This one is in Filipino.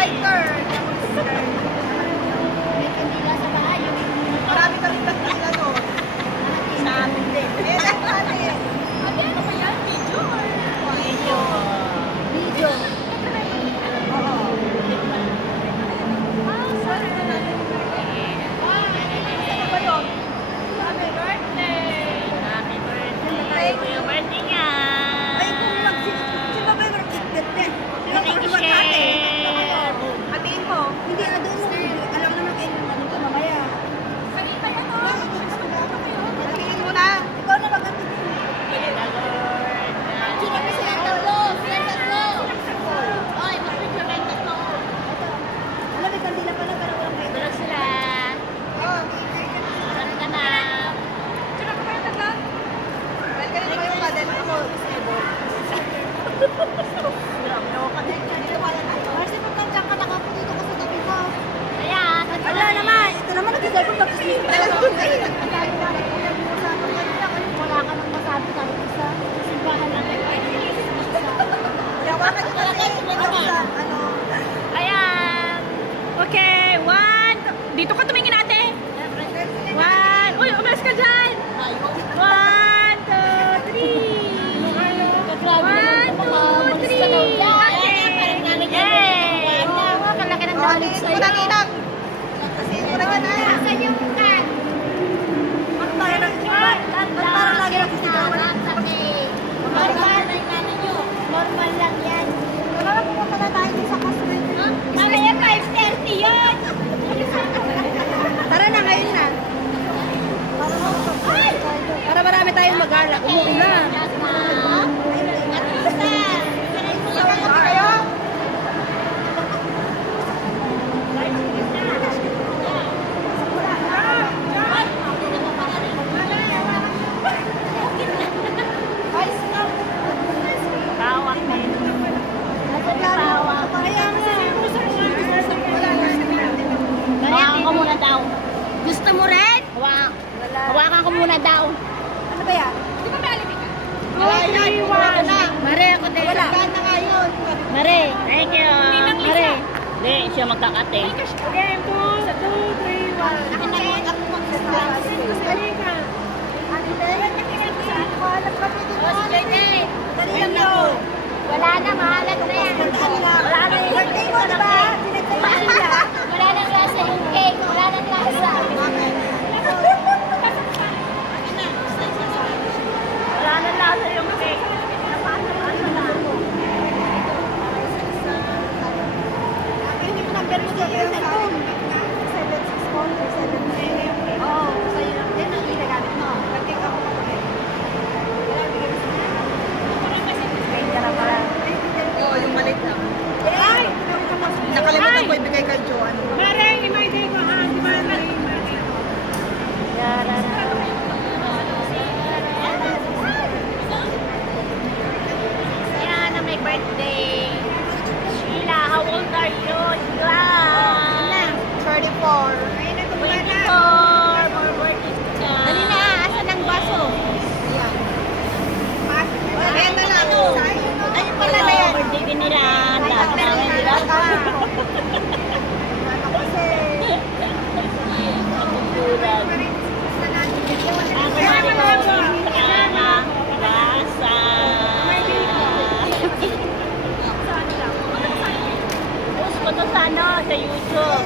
lighter. May kandila sa bahay. Marami kami kandila doon. Sa amin din. Ate, ano ba yan? Video? Video. Video. Oo. Sorry na natin. Ano ba yun? Happy birthday! Happy birthday! Yung birthday niya! Ay, kung sino ba yung birthday? Nakikishare! Hatiin mo. Hindi, doon mo. Alam naman kayo naman ito mamaya. Sali pa yan, o. Hatiin mo na. Ikaw na mag-hatiin. Sino ba sila tatlo? Sila tatlo. Oy, mag-picture na yung tatlo. Alam, may kandila pala, pero walang kayo. Tulog sila! Oh, Tulog ka na! sino ka pala tatlo? Well, ganito kayo ka, dahil ako. Marcy, pag nandiyan ka, nakapunito ka sa tabi ko. Ayan! Wala naman. Ito naman, nag-cellphone pag-sisip ka lang. Wala ka nang masabi tayo isa. Simbahan lang kayo. Yawa ka dito kasi. Ayan! Okay, one! Dito ka tumingin ate! One! Uy, umalas ka dyan! One, two, three! One, two, three! Yay! Kalaki ng knowledge sa'yo. Inang. Kasi ito na na. Saan yung kan? Parang lagi lang sisigawan. Normal lang yan. Wala na pumunta na tayo sa Kaswin. Mamaya 5:30 yun! Tara na, ngayon na. Para marami tayong mag-ala. Umuulan. Bawak na yun. Hawakan ko muna daw. Gusto mo rin? Hawakan ko muna daw. Ano ba yan? Di ba may alibig ka? Mare, ako din. Wala. Gana nga yun. Mare, thank you. Mare. Hindi, siya magkakate. Okay, 2, 3, 1. Ako na yun. Ako magsasabi. Dali ka. Ano ba? Hanap kami dito. Dali lang ako. Wala na, mahalat na yan. Wala na yung Birthday mo, di ba? Pinagtayo nila. Wala nang lasa yung cake. Wala nang lasa. Wala nang lasa yung cake. Hindi mo number mo dito yung phone. 764 Oo, sa'yo lang din ang ginagamit mo. Nag-take ako kapag Oo, yung malit lang. Ay! Nakalimutan ko ibigay kay Joan. Marang, imay-day ko ha. Di ba, Marang, imay-day ko. Yan na may birthday. Sheila, how old are you? Sheila. 34. 24. More birthdays ka. Dali na, asan ang baso? Ayan. Ayan na lang. Ayun pala na yan. Birthday din nila. Lahat namin nila. Pagkukulan. Ako mami ko. Kasama. Basa. Post ko to sa ano, sa YouTube.